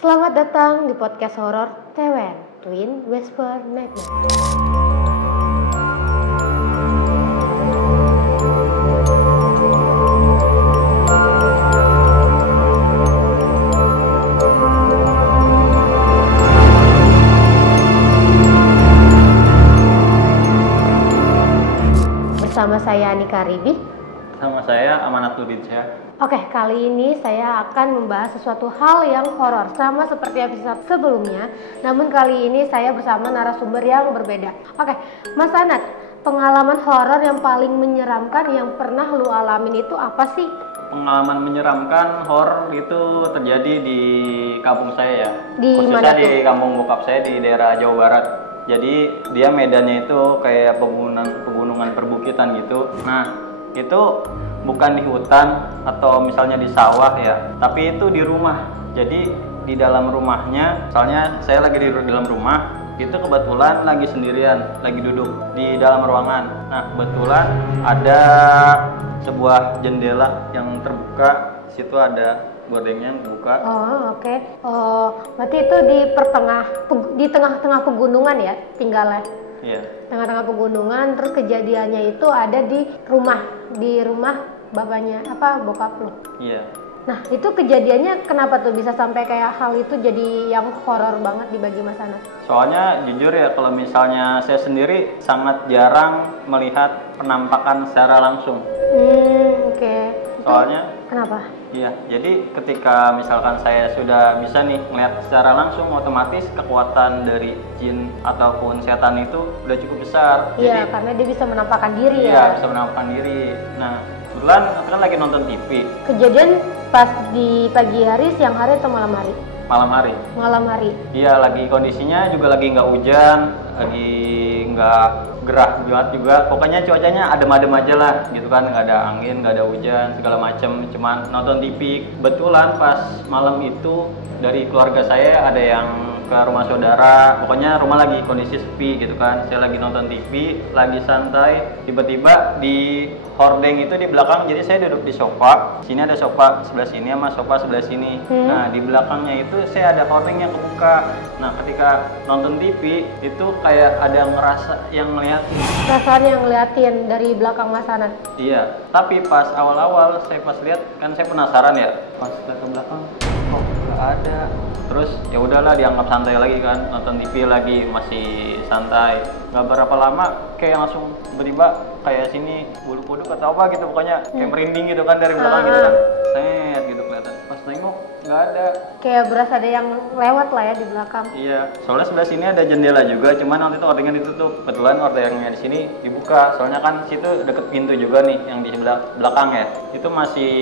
Selamat datang di podcast horor TWN, Twin Whisper Nightmare. Bersama saya Anika Ribi. Sama saya Amanat Nurdiansyah. Oke, kali ini saya akan membahas sesuatu hal yang horor, sama seperti episode sebelumnya. Namun kali ini saya bersama narasumber yang berbeda. Oke, Mas Anat, pengalaman horor yang paling menyeramkan yang pernah lu alamin itu apa sih? Pengalaman menyeramkan horor itu terjadi di kampung saya ya. Di Khususnya mana tuh? di kampung bokap saya di daerah Jawa Barat. Jadi dia medannya itu kayak pegunungan perbukitan gitu. Nah, itu bukan di hutan atau misalnya di sawah ya, tapi itu di rumah. Jadi di dalam rumahnya, misalnya saya lagi di dalam rumah, itu kebetulan lagi sendirian, lagi duduk di dalam ruangan. Nah, kebetulan ada sebuah jendela yang terbuka, situ ada gordengnya yang terbuka. Oh, oke. Oh, berarti itu di tengah-tengah pegunungan ya tinggalnya? Iya. Tengah-tengah pegunungan, terus kejadiannya itu ada di rumah bapaknya bokap lo. Iya. Nah, itu kejadiannya kenapa tuh bisa sampai kayak hal itu jadi yang horor banget dibagi Mas Anas? Soalnya jujur ya, kalau misalnya saya sendiri sangat jarang melihat penampakan secara langsung. Oke. Soalnya Kenapa? iya, jadi ketika misalkan saya sudah bisa nih melihat secara langsung, otomatis kekuatan dari jin ataupun setan itu udah cukup besar. Iya, Jadi, karena dia bisa menampakkan diri iya, ya. bisa menampakkan diri. Nah, kebetulan aku kan lagi nonton TV Kejadian pas di pagi hari, siang hari atau malam hari? malam hari. Malam hari. Iya, lagi kondisinya juga lagi nggak hujan, lagi nggak gerah banget juga. Pokoknya cuacanya adem-adem aja lah, gitu kan, nggak ada angin, nggak ada hujan, segala macem. Cuman nonton TV. Kebetulan pas malam itu dari keluarga saya ada yang ke rumah saudara. Pokoknya rumah lagi kondisi sepi gitu kan. Saya lagi nonton TV, lagi santai. Tiba-tiba di hordeng itu di belakang, jadi saya duduk di sofa. Sini ada sofa sebelah sini sama sofa sebelah sini. Nah, di belakangnya itu saya ada hordeng yang kebuka. Nah, ketika nonton TV itu kayak ada ngerasa yang ngeliat. Perasaan yang ngeliatin dari belakang Mas Anas. Iya, tapi pas awal-awal saya pas lihat kan saya penasaran ya. Pas lihat ke belakang, kok nggak ada. Terus ya udahlah, dianggap santai lagi kan, nonton TV lagi masih santai. Nggak berapa lama kayak langsung tiba-tiba kayak sini bulu kuduk atau apa gitu, pokoknya kayak merinding gitu kan dari belakang gitu kan. Set gitu kelihatan. Pas nengok nggak ada. Kayak berasa ada yang lewat lah ya di belakang. Iya, soalnya sebelah sini ada jendela juga, cuman waktu itu ordengnya ditutup. Kebetulan ordernya di sini dibuka, soalnya kan situ deket pintu juga nih yang di sebelah belakang ya. Itu masih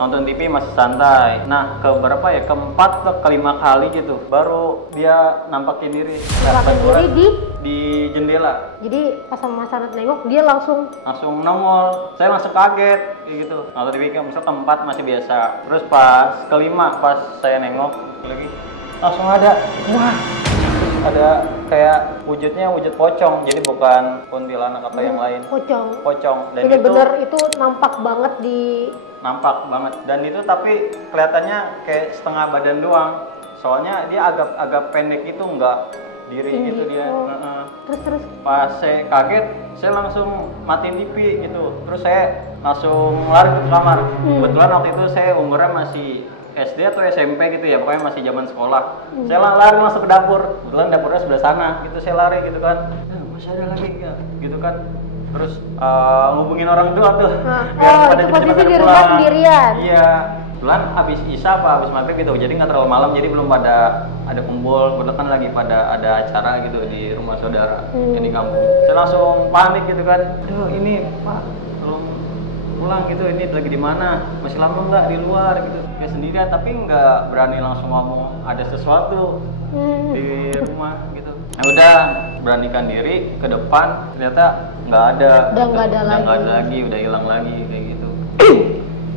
nonton TV masih santai. Nah, keempat atau kelima kali gitu, baru dia nampakin diri. Nampakin diri di jendela. Jadi pas sama Mas Anas nengok, dia langsung Nongol. Saya langsung kaget kayak gitu. Nonton TV misal keempat masih biasa. Terus pas kelima pas saya nengok lagi langsung ada, wah, ada kayak wujudnya wujud pocong, jadi bukan kuntilanak atau yang lain. Pocong. Dan bener-bener itu nampak banget nampak banget, dan itu tapi kelihatannya kayak setengah badan doang, soalnya dia agak pendek itu, enggak diri tinggi gitu dia. Terus Pas saya kaget, saya langsung matiin TV gitu, terus saya langsung lari ke kamar. Kebetulan waktu itu saya umurnya masih SD atau SMP gitu ya, pokoknya masih zaman sekolah. Saya lari langsung ke dapur, kebetulan dapurnya sebelah sana, gitu saya lari gitu kan, masih ada lagi ya, gitu kan. Terus ngubungin orang tua tuh, biar pada itu posisi cepet-cepet di rumah pulang. sendirian. Iya, kebetulan habis isya apa habis maghrib gitu, jadi nggak terlalu malam, jadi belum ada kumpul. Kebetulan kan lagi pada ada acara gitu di rumah saudara di kampung. Saya langsung panik gitu kan, aduh ini Pak, belum pulang gitu, ini lagi di mana, masih lama nggak di luar gitu. Ya sendirian, tapi nggak berani langsung ngomong ada sesuatu di rumah gitu. Nah, udah beranikan diri ke depan, ternyata nggak ada. Udah nggak ada lagi, udah hilang lagi kayak gitu.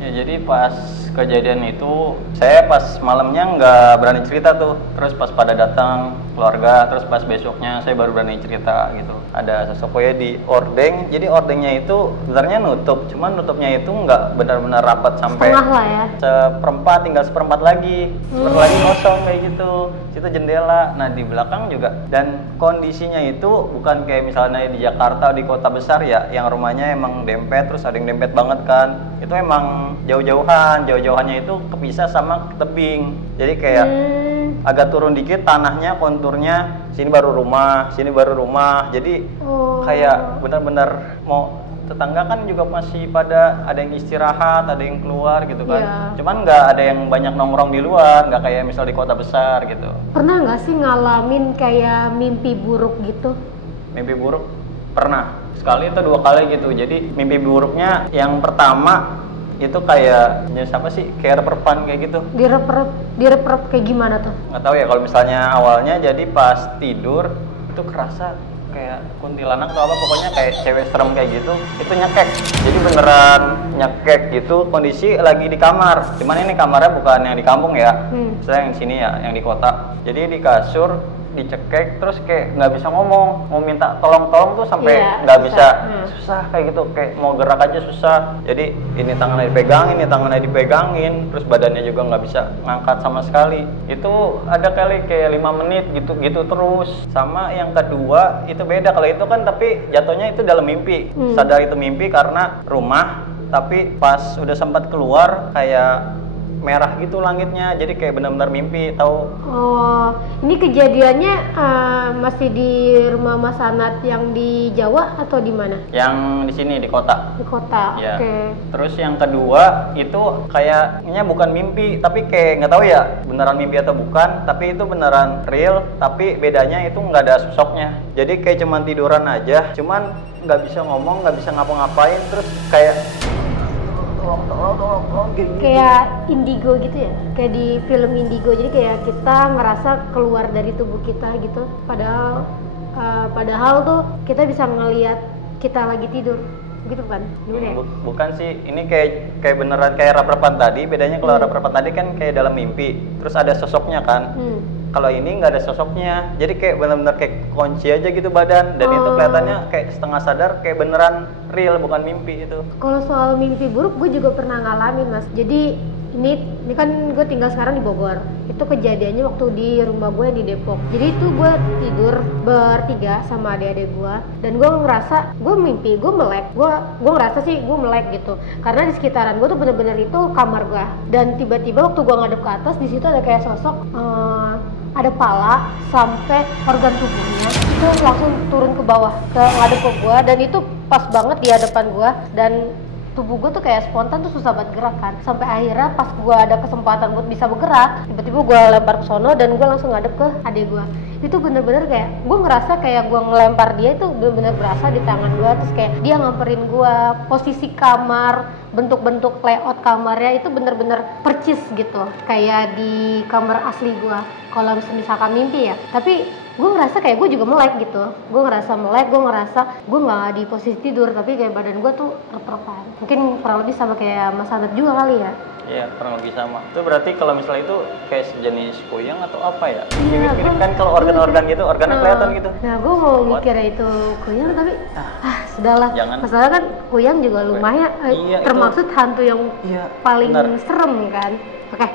Ya jadi pas kejadian itu saya pas malamnya nggak berani cerita tuh, terus pas pada datang keluarga, terus pas besoknya saya baru berani cerita gitu. Ada sosok Buya di ordeng, jadi ordengnya itu sebenarnya nutup, cuman nutupnya itu nggak benar-benar rapat sampai setengah lah ya, seperempat, tinggal seperempat lagi, seperempat lagi kosong kayak gitu. Situ jendela, nah di belakang juga, dan kondisinya itu bukan kayak misalnya di Jakarta, di kota besar ya, yang rumahnya emang dempet, terus ada yang dempet banget kan. Itu emang jauh-jauhannya itu kepisah sama tebing, jadi kayak agak turun dikit tanahnya, konturnya sini baru rumah, jadi kayak benar-benar mau tetangga kan juga masih pada ada yang istirahat, ada yang keluar gitu kan. Iya. Cuman nggak ada yang banyak nongkrong di luar, nggak kayak misal di kota besar gitu. Pernah nggak sih ngalamin kayak mimpi buruk gitu? Mimpi buruk pernah sekali atau 2 kali gitu. Jadi mimpi buruknya yang pertama itu kayak siapa sih, kayak reperpan kayak gitu. Direp kayak gimana tuh? Nggak tahu ya, kalau misalnya awalnya jadi pas tidur itu kerasa kayak kuntilanak atau apa, pokoknya kayak cewek serem kayak gitu, itu nyekek. Jadi beneran nyekek gitu, kondisi lagi di kamar. Cuman ini kamarnya bukan yang di kampung ya, saya yang sini ya, yang di kota. Jadi di kasur dicekek, terus kayak nggak bisa ngomong, mau minta tolong tuh sampai nggak bisa, susah kayak gitu, kayak mau gerak aja susah. Jadi ini tangannya dipegangin, terus badannya juga nggak bisa ngangkat sama sekali. Itu ada kali kayak 5 menit gitu terus. Sama yang kedua itu beda, kalau itu kan tapi jatuhnya itu dalam mimpi, sadar itu mimpi karena rumah, tapi pas udah sempat keluar kayak merah gitu langitnya, jadi kayak benar-benar mimpi, tahu? Oh, ini kejadiannya masih di rumah Mas Anat yang di Jawa atau di mana? Yang di sini di kota. Di kota. Ya. Oke. Terus yang kedua itu kayaknya bukan mimpi, tapi kayak nggak tahu ya beneran mimpi atau bukan, tapi itu beneran real, tapi bedanya itu nggak ada sosoknya. Jadi kayak cuman tiduran aja, cuman nggak bisa ngomong, nggak bisa ngapa-ngapain, terus kayak tolong gitu. Kayak indigo gitu ya, kayak di film Indigo. Jadi kayak kita ngerasa keluar dari tubuh kita gitu, padahal tuh kita bisa ngelihat kita lagi tidur gitu kan. Gimana ya? Bukan sih, ini kayak beneran kayak rap-rapan tadi. Bedanya kalau rap-rapan tadi kan kayak dalam mimpi, terus ada sosoknya kan. Kalau ini nggak ada sosoknya, jadi kayak benar-benar kayak kunci aja gitu badan, dan itu kelihatannya kayak setengah sadar, kayak beneran real, bukan mimpi itu. Kalau soal mimpi buruk, gue juga pernah ngalamin, Mas. Jadi ini kan gue tinggal sekarang di Bogor. Itu kejadiannya waktu di rumah gue di Depok. Jadi itu gue tidur bertiga sama adik-adik gue, dan gue ngerasa gue mimpi, gue melek. Gue ngerasa sih gue melek gitu, karena di sekitaran gue tuh bener-bener itu kamar gue. Dan tiba-tiba waktu gue ngadep ke atas, di situ ada kayak sosok, ada pala sampai organ tubuhnya itu langsung turun ke bawah, ke ngadep ke gue, dan itu pas banget di hadapan gue. Dan tubuh gue tuh kayak spontan tuh susah banget gerak kan, sampai akhirnya pas gue ada kesempatan buat bisa bergerak, tiba-tiba gue lempar ke sono dan gue langsung ngadep ke adik gue. Itu bener-bener kayak gue ngerasa kayak gue ngelempar dia, itu bener-bener berasa di tangan gue, terus kayak dia ngamperin gue. Posisi kamar, bentuk-bentuk layout kamarnya itu bener-bener percis gitu, kayak di kamar asli gue kalau misalkan mimpi ya. Tapi gue ngerasa kayak gue juga melek gitu, gue ngerasa gue nggak di posisi tidur, tapi kayak badan gue tuh rep-repan. Mungkin kurang lebih sama kayak Mas Anat juga kali ya. Iya, kurang lebih sama. Itu berarti kalau misalnya itu kayak sejenis kuyang atau apa ya? Iya, Mirip-mirip kan kalau organ-organ gitu, organnya kelihatan gitu. Nah, gue mau mikirnya itu kuyang, tapi sudahlah. Masalah kan kuyang juga lumayan, termaksud hantu yang paling serem kan. Oke,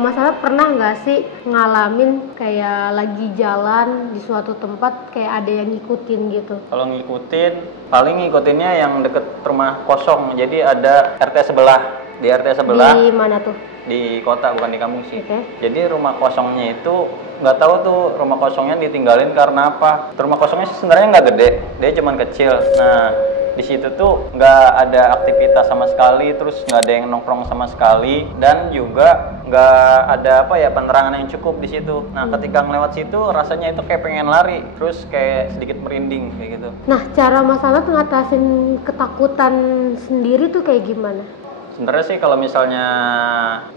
Masalah pernah nggak sih ngalamin kayak lagi jalan di suatu tempat kayak ada yang ngikutin gitu? Kalau ngikutin, paling ngikutinnya yang deket rumah kosong. Jadi ada RT sebelah. Di RT sebelah. Di mana tuh? Di kota, bukan di kampung sih. Okay. Jadi rumah kosongnya itu nggak tahu tuh rumah kosongnya ditinggalin karena apa. Rumah kosongnya sih sebenarnya nggak gede, dia cuman kecil. Nah, di situ tuh nggak ada aktivitas sama sekali, terus nggak ada yang nongkrong sama sekali, dan juga nggak ada penerangan yang cukup di situ. Nah, ketika ngelewat situ rasanya itu kayak pengen lari, terus kayak sedikit merinding kayak gitu. Nah, cara masalah ngatasin ketakutan sendiri tuh kayak gimana? Sebenarnya sih kalau misalnya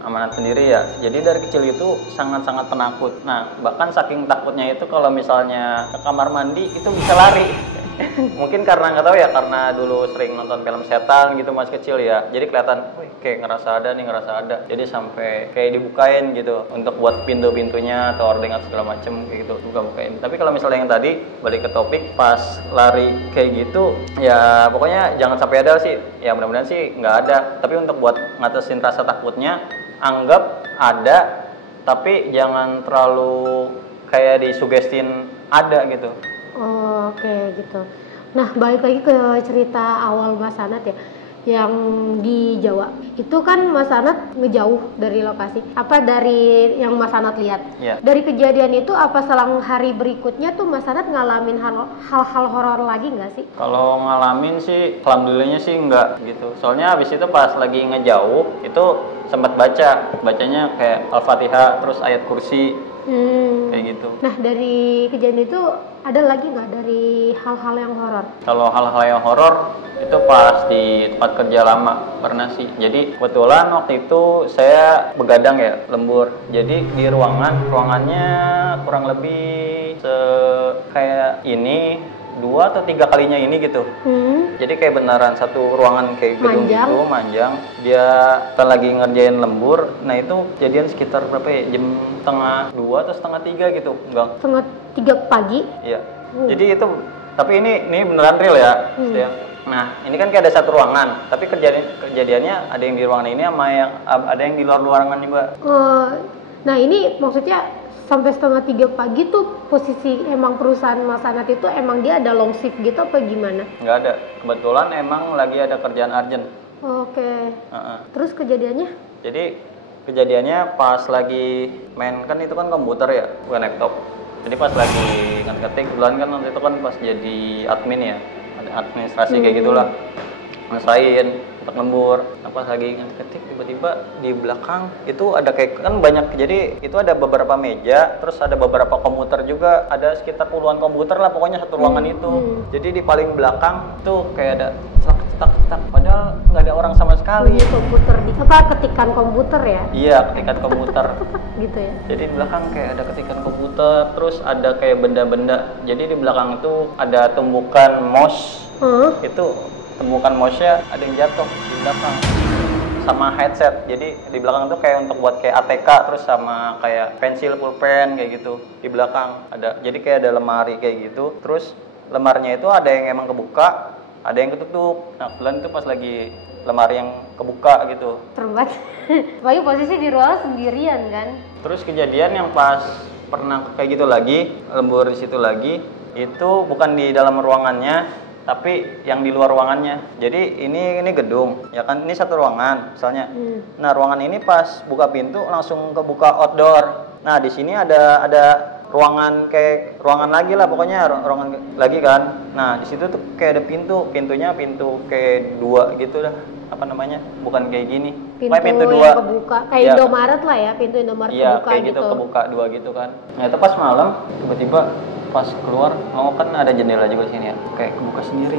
Amanat sendiri ya, jadi dari kecil itu sangat-sangat penakut. Nah, bahkan saking takutnya itu kalau misalnya ke kamar mandi itu bisa lari. Mungkin karena nggak tahu ya, karena dulu sering nonton film setan gitu masih kecil ya, jadi kelihatan, wih, kayak ngerasa ada, jadi sampai kayak dibukain gitu untuk buat pintu-pintunya atau ordeng atau segala macem kayak gitu, buka-bukain. Tapi kalau misalnya yang tadi balik ke topik, pas lari kayak gitu, ya pokoknya jangan sampai ada sih, ya mudah-mudahan sih nggak ada. Tapi untuk buat ngatasin rasa takutnya, anggap ada, tapi jangan terlalu kayak disugestin ada gitu. Oh, oke gitu. Nah, balik lagi ke cerita awal Mas Anat ya, yang di Jawa. Itu kan Mas Anat ngejauh dari lokasi. Apa dari yang Mas Anat lihat? Iya. Dari kejadian itu, apa selang hari berikutnya tuh Mas Anat ngalamin hal-hal horor lagi nggak sih? Kalau ngalamin sih, alhamdulillahnya sih enggak gitu. Soalnya habis itu pas lagi ngejauh, itu sempat bacanya kayak Al-Fatihah, terus ayat kursi, kayak gitu. Nah, dari kejadian itu ada lagi nggak dari hal-hal yang horor? Kalau hal-hal yang horor itu pas di tempat kerja lama pernah sih. Jadi kebetulan waktu itu saya begadang ya, lembur. Jadi di ruangannya kurang lebih kayak ini 2 atau 3 kalinya ini gitu. Jadi kayak beneran satu ruangan kayak gedung gitu, manjang. Dia kan lagi ngerjain lembur. Nah itu kejadian sekitar berapa ya? Jam setengah 2 atau setengah 3 gitu. Enggak. Setengah 3 pagi? Iya. Jadi itu, tapi ini beneran real ya. Nah ini kan kayak ada satu ruangan. Tapi kejadiannya ada yang di ruangan ini sama yang ada yang di luar ruangan juga. Nah ini maksudnya sampai setengah 3 pagi tuh posisi emang perusahaan Mas Anat itu emang dia ada long shift gitu apa gimana? Nggak ada, kebetulan emang lagi ada kerjaan urgent. Oke. Terus kejadiannya? Jadi kejadiannya pas lagi main, kan itu kan komputer ya, bukan laptop. Jadi pas lagi ngetik, kebetulan kan waktu itu kan pas jadi admin ya, ada administrasi kayak gitulah, ngesain untuk lembur. Nah pas lagi ngetik, tiba-tiba di belakang itu ada kayak, kan banyak, jadi itu ada beberapa meja, terus ada beberapa komputer juga, ada sekitar puluhan komputer lah pokoknya satu ruangan itu. Jadi di paling belakang tuh kayak ada cetak, padahal nggak ada orang sama sekali. Komputer di apa, ketikan komputer ya? Iya, ketikan komputer. Gitu ya. Jadi di belakang kayak ada ketikan komputer, terus ada kayak benda-benda. Jadi di belakang itu ada tumbukan mouse. Itu tumbukan mouse-nya ada yang jatuh di belakang sama headset. Jadi di belakang itu kayak untuk buat kayak ATK, terus sama kayak pensil, pulpen kayak gitu. Di belakang ada, jadi kayak ada lemari kayak gitu. Terus lemarnya itu ada yang emang kebuka, ada yang ketutup. Nah kebetulan itu pas lagi lemari yang kebuka gitu. Terbat. Apalagi posisi di ruangan sendirian kan. Terus kejadian yang pas pernah kayak gitu lagi, lembur di situ lagi, itu bukan di dalam ruangannya, tapi yang di luar ruangannya. Jadi ini gedung, ya kan, ini satu ruangan misalnya. Nah ruangan ini pas buka pintu langsung kebuka outdoor. Nah di sini ada ruangan kayak ruangan lagi lah pokoknya, ruangan lagi kan. Nah di situ tuh kayak ada pintunya pintu kayak 2 gitu dah, apa namanya, bukan kayak gini, pintu 2 yang kebuka kayak ya, Indomaret lah ya, pintu Indomaret iya, kebuka kayak gitu, kebuka 2 gitu kan. Nah itu pas malam tiba-tiba pas keluar, kan ada jendela juga di sini ya, kayak kebuka sendiri,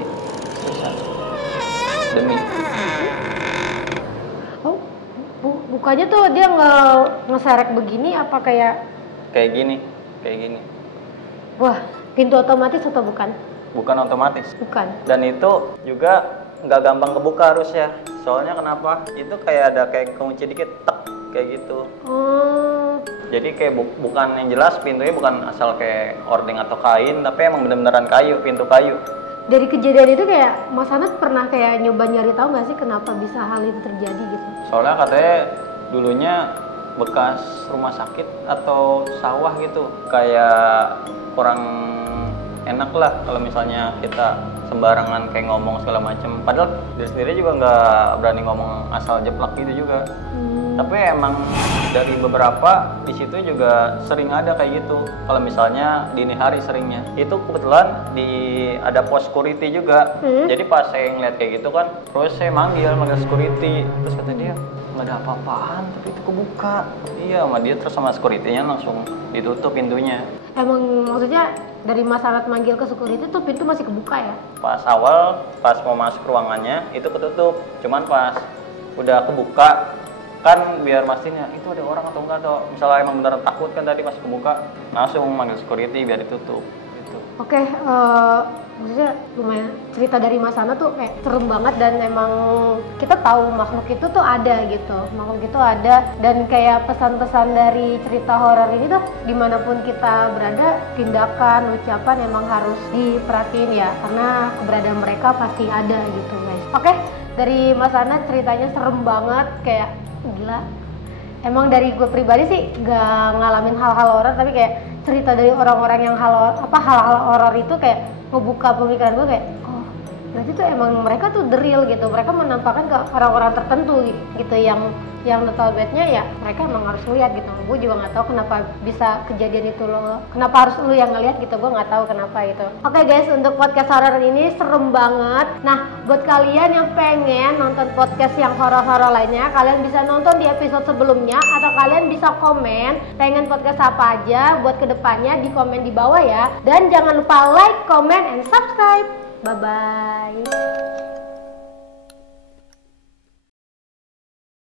bisa demi. Bukanya tuh dia ngeserek begini apa kayak gini. Wah, pintu otomatis atau bukan? Bukan otomatis. Bukan. Dan itu juga nggak gampang kebuka harusnya. Soalnya kenapa? Itu kayak ada kayak kunci dikit, tek, kayak gitu. Jadi kayak bukan yang jelas, pintunya bukan asal kayak ordeng atau kain, tapi emang bener-beneran kayu, pintu kayu. Dari kejadian itu kayak Mas Anat pernah kayak nyoba nyari tahu nggak sih kenapa bisa hal itu terjadi gitu? Soalnya katanya dulunya bekas rumah sakit atau sawah gitu, kayak kurang enak lah kalau misalnya kita sembarangan kayak ngomong segala macem. Padahal dia sendiri juga nggak berani ngomong asal jeplak gitu juga. Tapi emang dari beberapa di situ juga sering ada kayak gitu. Kalau misalnya dini hari seringnya. Itu kebetulan ada pos security juga. Jadi pas saya ngeliat kayak gitu kan, terus saya manggil security. Terus kata dia, nggak ada apa-apaan, tapi itu kebuka. Iya, sama dia, terus sama security-nya langsung ditutup pintunya. Emang maksudnya dari Mas Anat manggil ke security tuh pintu masih kebuka ya? Pas awal, pas mau masuk ruangannya itu ketutup. Cuman pas udah kebuka, kan biar pastinya itu ada orang atau enggak, atau misalnya emang beneran takut kan tadi pas kebuka, langsung manggil security biar ditutup gitu. gitu. Oke, maksudnya lumayan cerita dari Mas Ana tuh kayak serem banget, dan emang kita tahu makhluk itu tuh ada gitu, makhluk itu ada, dan kayak pesan-pesan dari cerita horor ini tuh dimanapun kita berada, tindakan, ucapan emang harus diperhatiin ya, karena keberadaan mereka pasti ada gitu guys. Oke, dari Mas Ana ceritanya serem banget, kayak gila. Emang dari gue pribadi sih gak ngalamin hal-hal horor, tapi kayak cerita dari orang-orang yang hal-hal horor itu kayak ngebuka pemikiran gue kayak, oh berarti tuh emang mereka tuh the real gitu, mereka menampakkan ke orang-orang tertentu gitu yang notabene ya mereka emang harus lihat gitu. Gue juga nggak tahu kenapa bisa kejadian itu, lo kenapa harus lu yang ngelihat gitu, gue nggak tahu kenapa itu. Oke guys, untuk podcast horor ini serem banget. Nah, buat kalian yang pengen nonton podcast yang horor-horor lainnya, kalian bisa nonton di episode sebelumnya, atau kalian bisa komen pengen podcast apa aja buat kedepannya, di komen di bawah ya. Dan jangan lupa like, comment, and subscribe. Bye bye.